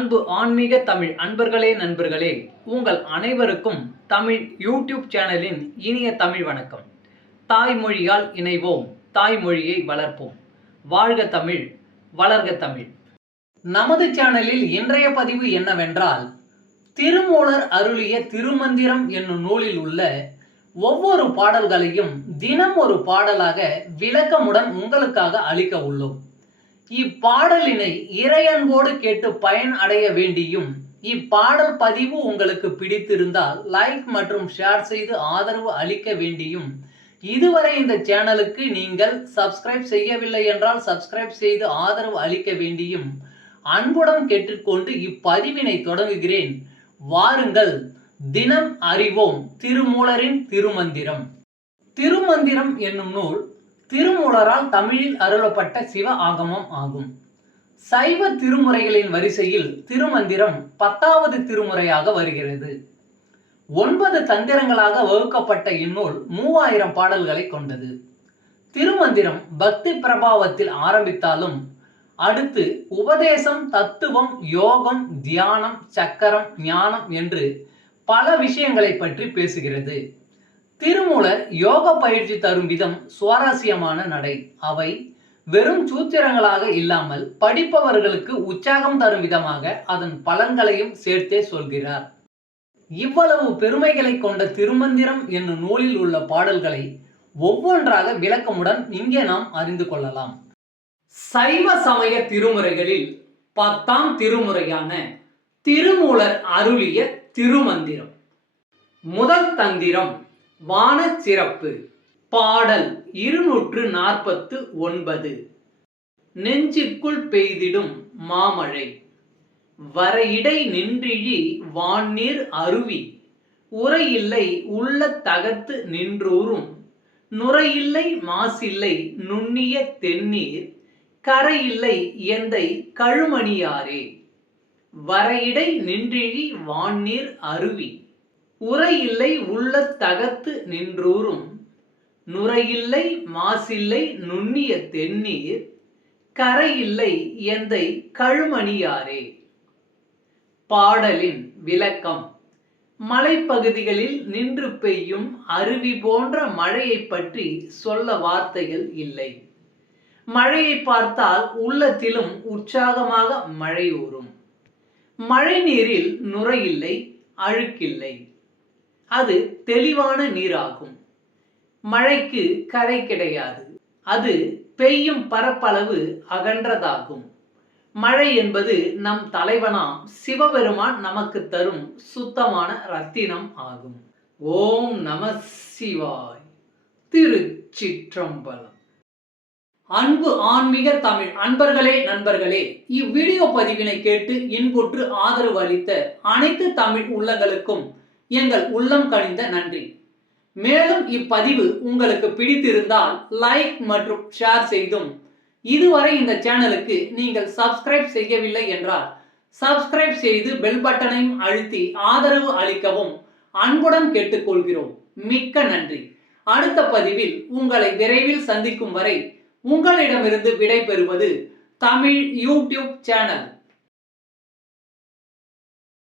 அன்பு ஆன்மீக தமிழ் அன்பர்களே நண்பர்களே, உங்கள் அனைவருக்கும் தமிழ் யூடியூப் சேனலின் இனிய தமிழ் வணக்கம். தாய்மொழியால் இணைவோம், தாய்மொழியை வளர்ப்போம். வாழ்க தமிழ், வளர்க தமிழ். நமது சேனலில் இன்றைய பதிவு என்னவென்றால், திருமூலர் அருளிய திருமந்திரம் என்னும் நூலில் உள்ள ஒவ்வொரு பாடல்களையும் தினம் ஒரு பாடலாக விளக்கமுடன் உங்களுக்காக அளிக்க உள்ளோம். இப்பாடலினை இறையன்போடு கேட்டு பயன் அடைய வேண்டியும், இப்பாடல் பதிவு உங்களுக்கு பிடித்திருந்தால் லைக் மற்றும் ஷேர் செய்து ஆதரவு அளிக்க வேண்டியும், இதுவரை இந்த சேனலுக்கு நீங்கள் சப்ஸ்கிரைப் செய்யவில்லை என்றால் சப்ஸ்கிரைப் செய்து ஆதரவு அளிக்க வேண்டியும் அன்புடன் கேட்டுக்கொண்டு இப்பதிவினை தொடங்குகிறேன். வாருங்கள், தினம் அறிவோம் திருமூலரின் திருமந்திரம். திருமந்திரம் என்னும் நூல் திருமூலரால் தமிழில் அருளப்பட்ட சிவ ஆகமம் ஆகும். சைவ திருமுறைகளின் வரிசையில் திருமந்திரம் 10வது திருமுறையாக வருகிறது. 9 தந்திரங்களாக வகுக்கப்பட்ட இந்நூல் 3000 பாடல்களை கொண்டது. திருமந்திரம் பக்தி பிரபாவத்தில் ஆரம்பித்தாலும் அடுத்து உபதேசம், தத்துவம், யோகம், தியானம், சக்கரம், ஞானம் என்று பல விஷயங்களை பற்றி பேசுகிறது. திருமூலர் யோக பயிற்சி தரும் விதம் சுவாரஸ்யமான நடை. அவை வெறும் சூத்திரங்களாக இல்லாமல் படிப்பவர்களுக்கு உற்சாகம் தரும் விதமாக அதன் பலன்களையும் சேர்த்தே சொல்கிறார். இவ்வளவு பெருமைகளை கொண்ட திருமந்திரம் என்னும் நூலில் உள்ள பாடல்களை ஒவ்வொன்றாக விளக்கமுடன் இங்கே நாம் அறிந்து கொள்ளலாம். சைவ சமய திருமுறைகளில் 10ஆம் திருமுறையான திருமூலர் அருளிய திருமந்திரம். முதல் தந்திரம் வான சிறப்பு. பாடல் 249. நெஞ்சுக்குள் பெய்திடும் மாமழை, வரையிடை நின்றிழி வான்நீர் அருவி, உரையில்லை உள்ள தகத்து நின்றூரும், நுரையில்லை மாசில்லை நுண்ணிய தென்னீர், கரையில்லை எந்தை கழுமணியாரே. வரையிடை நின்றிழி வான்நீர் அருவி, உரையில்லை உள்ள தகத்து நின்றூரும், நுரையில்லை மாசில்லை நுண்ணிய தென்னீர், கரையில்லை எந்தை கழுமணியாரே. பாடலின் விளக்கம். மலைப்பகுதிகளில் நின்று பெய்யும் அருவி போன்ற மழையை பற்றி சொல்ல வார்த்தைகள் இல்லை. மழையை பார்த்தால் உள்ளத்திலும் உற்சாகமாக மழையூறும். மழை நீரில் நுரையில்லை, அழுக்கில்லை. அது தெளிவான நீராகும். மழைக்கு கரை கிடையாது. அது பெய்யும் பரப்பளவு அகன்றதாகும். மழை என்பது நம் தலைவனாம் சிவபெருமான் நமக்கு தரும் சுத்தமான ரத்தினம் ஆகும். ஓம் நம சிவாய். திருச்சிற்றம்பலம். அன்பு ஆன்மீக தமிழ் அன்பர்களே நண்பர்களே, இவ்வீடியோ பதிவினை கேட்டு இன்புற்று ஆதரவு அளித்த அனைத்து தமிழ் உள்ளங்களுக்கும் எங்கள் உள்ளம் கனிந்த நன்றி. மேலும் இப்பதிவு உங்களுக்கு பிடித்திருந்தால் லைக் மற்றும் ஷேர் செய்தும், இதுவரை இந்த சேனலுக்கு நீங்கள் சப்ஸ்கிரைப் செய்யவில்லை என்றால் சப்ஸ்கிரைப் செய்து பெல் பட்டனையும் அழுத்தி ஆதரவு அளிக்கவும் அன்புடன் கேட்டுக்கொள்கிறோம். மிக்க நன்றி. அடுத்த பதிவில் உங்களை விரைவில் சந்திக்கும் வரை உங்களிடமிருந்து விடை பெறுவது தமிழ் யூடியூப் சேனல்.